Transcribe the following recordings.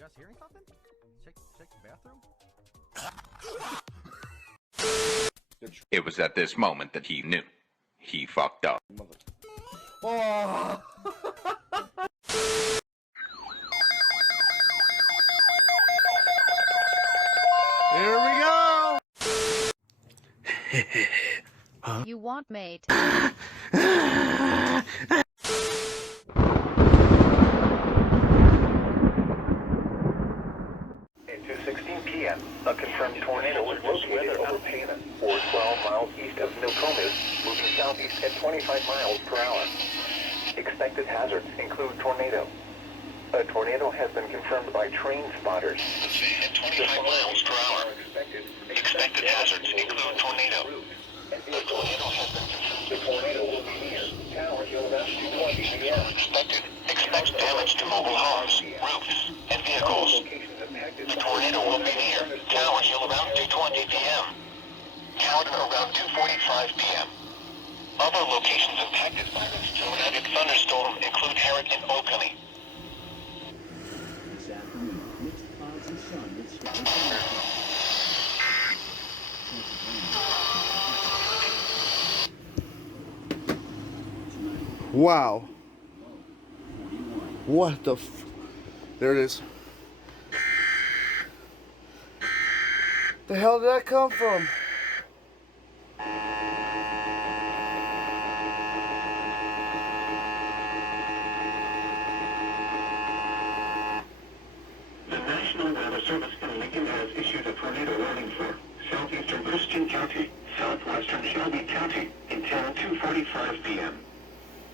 You guys hearing something? Check the bathroom. It was at this moment that he knew. He fucked up. Oh! Here we go! Huh? You want mate? At 2:16 p.m., a confirmed tornado was located over Pana, or 12 miles east of Nokomis, moving southeast at 25 miles per hour. Expected hazards include tornado. A tornado has been confirmed by train spotters. At 25 miles per hour. Expected hazards include tornado. A tornado has been confirmed. The tornado will be near Tower Hill about 2:20 p.m. Expect damage to mobile homes, roofs, and vehicles. The tornado will be near Tower Hill around 2:20 p.m. Cowden around 2:45 p.m. Other locations impacted by this tornadic thunderstorm include Herrick and Oakley. This afternoon, mixed clouds and sun with scattered Wow. What the there it is. The hell did that come from? The National Weather Service in Lincoln has issued a tornado warning for southeastern Christian County, southwestern Shelby County until 2:45 p.m.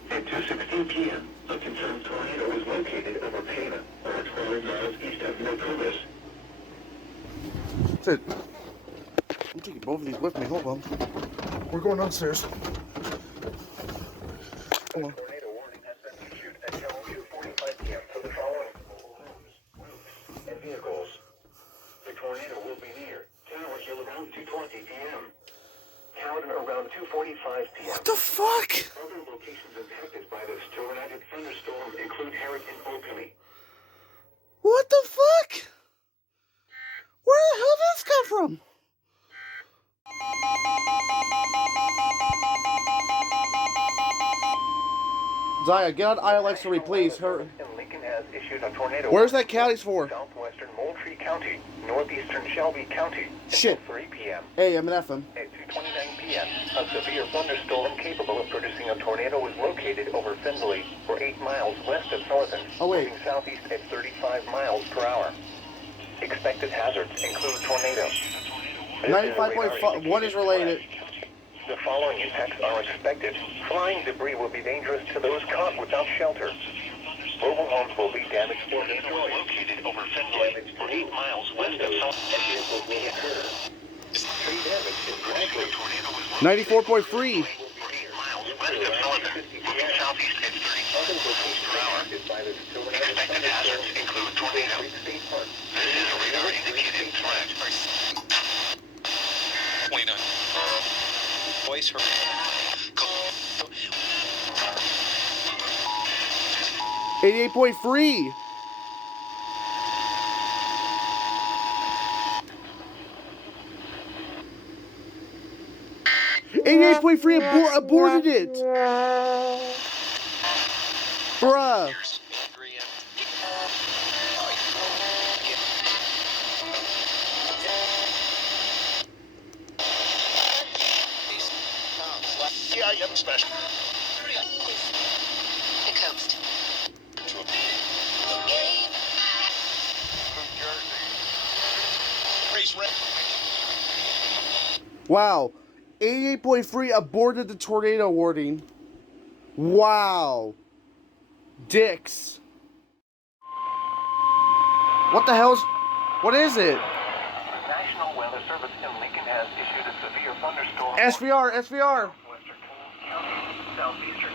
At 2:16 p.m., a confirmed tornado was located over Pana, or 12 miles east of Nokomis. That's it. I'm taking both of these with me. Hold on. We're going downstairs. Hold on. Tornado warning has been issued until 2:45 p.m. for the following homes, roofs, and vehicles. The tornado will be near Tower Hill around 2:20 p.m. Cowden around 2:45 p.m. What the fuck? Other locations impacted by this tornadic thunderstorm include Herrick and Oakley. What the fuck? Where the hell did this come from? Zaya, get on ILX for me, please. Hurry. Lincoln has issued a tornado. Where's that counties for? Southwestern Moultrie County, northeastern Shelby County. Shit. 3 p.m. AM and FM. At 2:29 p.m., a severe thunderstorm capable of producing a tornado was located over Findlay, or 8 miles west of Northern, moving southeast at 35 miles per hour. Expected hazards include tornado. 95.5. What is related? The following impacts are expected. Flying debris will be dangerous to those caught without shelter. Mobile homes will be damaged or destroyed. Located over Findlay, 8 miles west of South. Tree damage is likely. 94.3. 8 miles west of Northern, moving southeast at 30 miles per hour. Expected hazards include tornado. This is a radar indicated threat. 29. Voice for 88.3. Aborted it. Bruh. Yeah, I am special. The coast. Wow. 88.3 aborted the tornado warning. Wow. Dicks. What the hell's... What is it? The National Weather Service in Lincoln has issued a severe thunderstorm. SVR, SVR. Western County, southeastern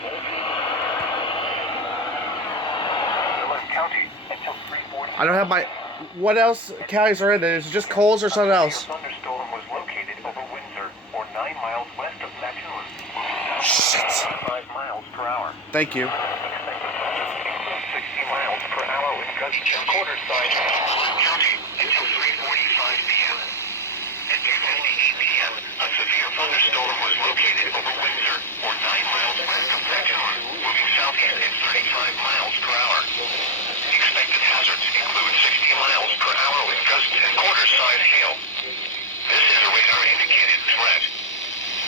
County until 3:40. I don't have my... What else counties are in it? Is it just Coles or something else? A thunderstorm was located over Windsor, or 9 miles west of Mattoon. Shit. 5 miles per hour. Thank you. 60 miles per hour with gusts and quarter size County until 3:45 p.m. At 2:58 p.m., a severe thunderstorm was located over Windsor, or 9 miles west of Platoon, moving southeast at 35 miles per hour. Expected hazards include 60 miles per hour with gusts and quarter-size hail. This is a radar-indicated threat.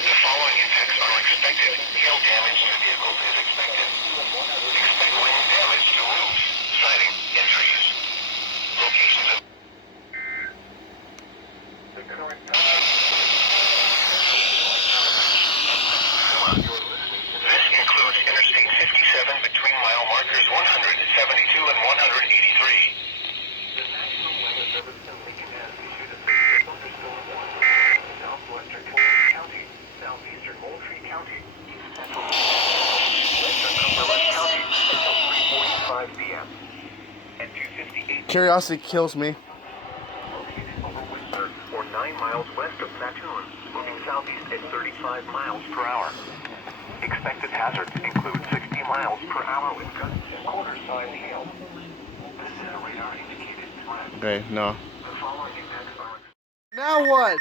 The following impacts are expected. Hail damage to vehicles is expected. Expect wind damage to roofs, siding, and trees. Locations of the current This includes Interstate 57 between mile markers 172 and 183. The National Weather Service in Lincoln has issued a severe thunderstorm warning for southwestern Fulton County, southeastern Moultrie County, east central western Cumberland County until 3:45 p.m. At 2:58 Curiosity kills me. located over Windsor, or 9 miles west of Platoon, moving southeast at 35 miles per hour. Expected hazards include 60 miles per hour with gusts and quarter-size hail. This is a radar-indicated threat. Okay, no. The following impacts are Now what?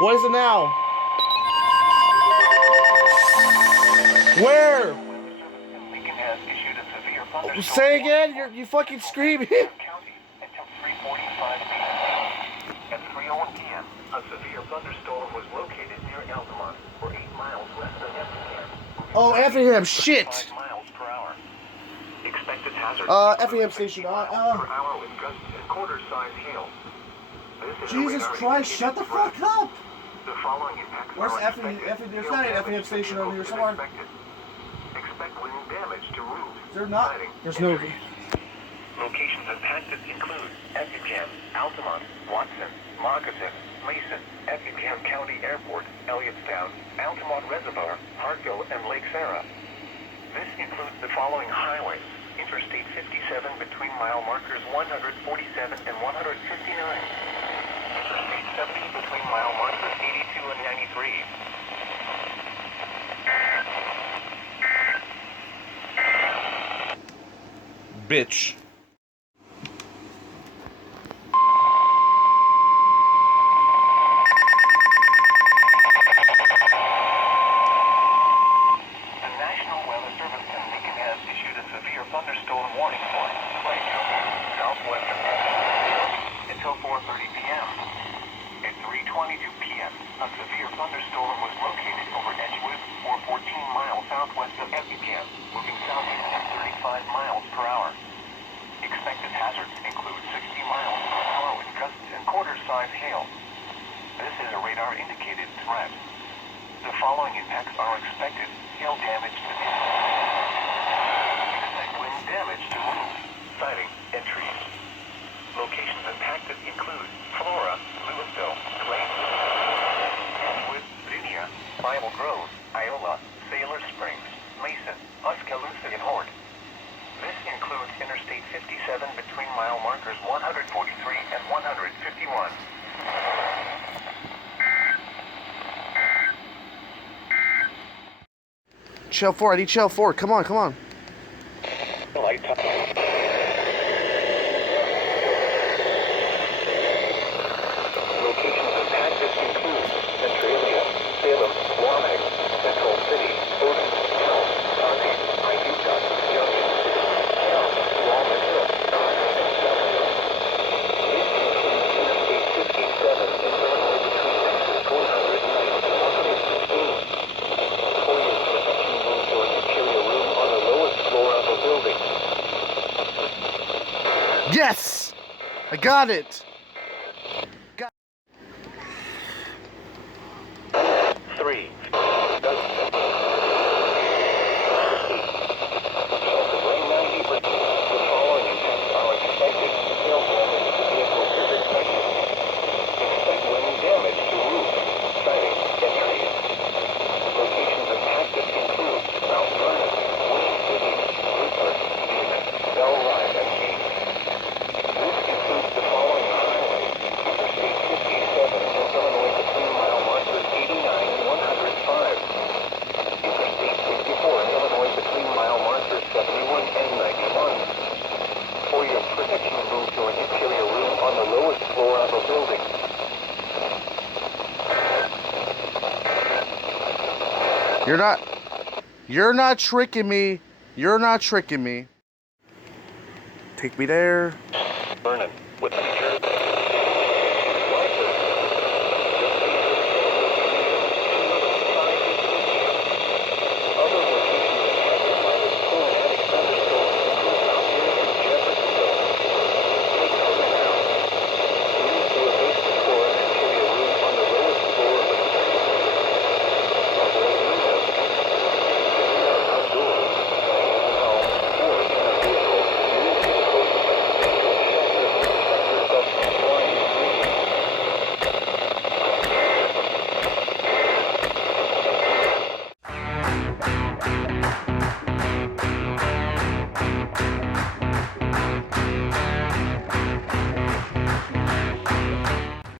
What is it now? Where? Lincoln has issued a severe thunderstorm Say again? You fucking screaming. County until 3:45 p.m. At 3:01 p.m., a severe thunderstorm was located near Altamont, or 8 miles west of Effingham. Oh, Effingham, shit. 5 miles per hour. Expected hazards. Effingham station. Per hour with gusts and quarter-size hail. This is a Jesus radar Christ, shut the fuck up. The following impacts Where's are Effingham? expected. There's not an Effingham station over here somewhere. Expect wind damage to roofs. There's not. siding, There's and no. trees. Locations impacted include Effingham, Altamont, Watson, Moccasin, Mason, Effingham County Airport, Elliottstown, Altamont Reservoir, Hartville, and Lake Sarah. This includes the following highways: Interstate 57 between mile markers 147 and 159. Interstate 70 between mile markers 82 and 93. Bitch. The National Weather Service in Lincoln has issued a severe thunderstorm warning for Clay County, southwestern until 4:30 p.m. At 3:22 p.m., a severe thunderstorm was located over Edgewood, or 14 miles southwest of Effingham, moving southeast at 35 miles per hour. Expected hazards include 60 miles per hour with gusts and quarter-size hail. This is a radar-indicated threat. The following impacts are expected: hail damage to vehicles. Expect wind damage to roofs, siding, and trees. Locations impacted include Flora, Louisville, Glade, Edgewood, Linnea, Bible Grove, Iola, Sailor Springs, Mason, Oskaloosa, and Horde. This includes Interstate 57 between mile markers 143 and 151. Shell 4, I need Shell 4. Come on, come on. Light time. Locations impacted include Centralia, Salem, Wanag, Central City, Odin, House, Ponte, Iuka, Junction City, Town, Walnut Hill, and South Hill. This includes Interstate 57 and runway between exits 109 and 115. Toilet protection room doors carry a room on the lowest floor of a building. Yes! I got it! 3. Chance of rain 90%. The following impacts are expected. Hail damage to vehicles is expected. Expect wind damage to roofs, siding, and trees. Locations impacted include Mount Vernon, Windy City, Rupert, Stevens, Bell Ride, and Keene. This includes the following You're not tricking me. You're not tricking me. Take me there.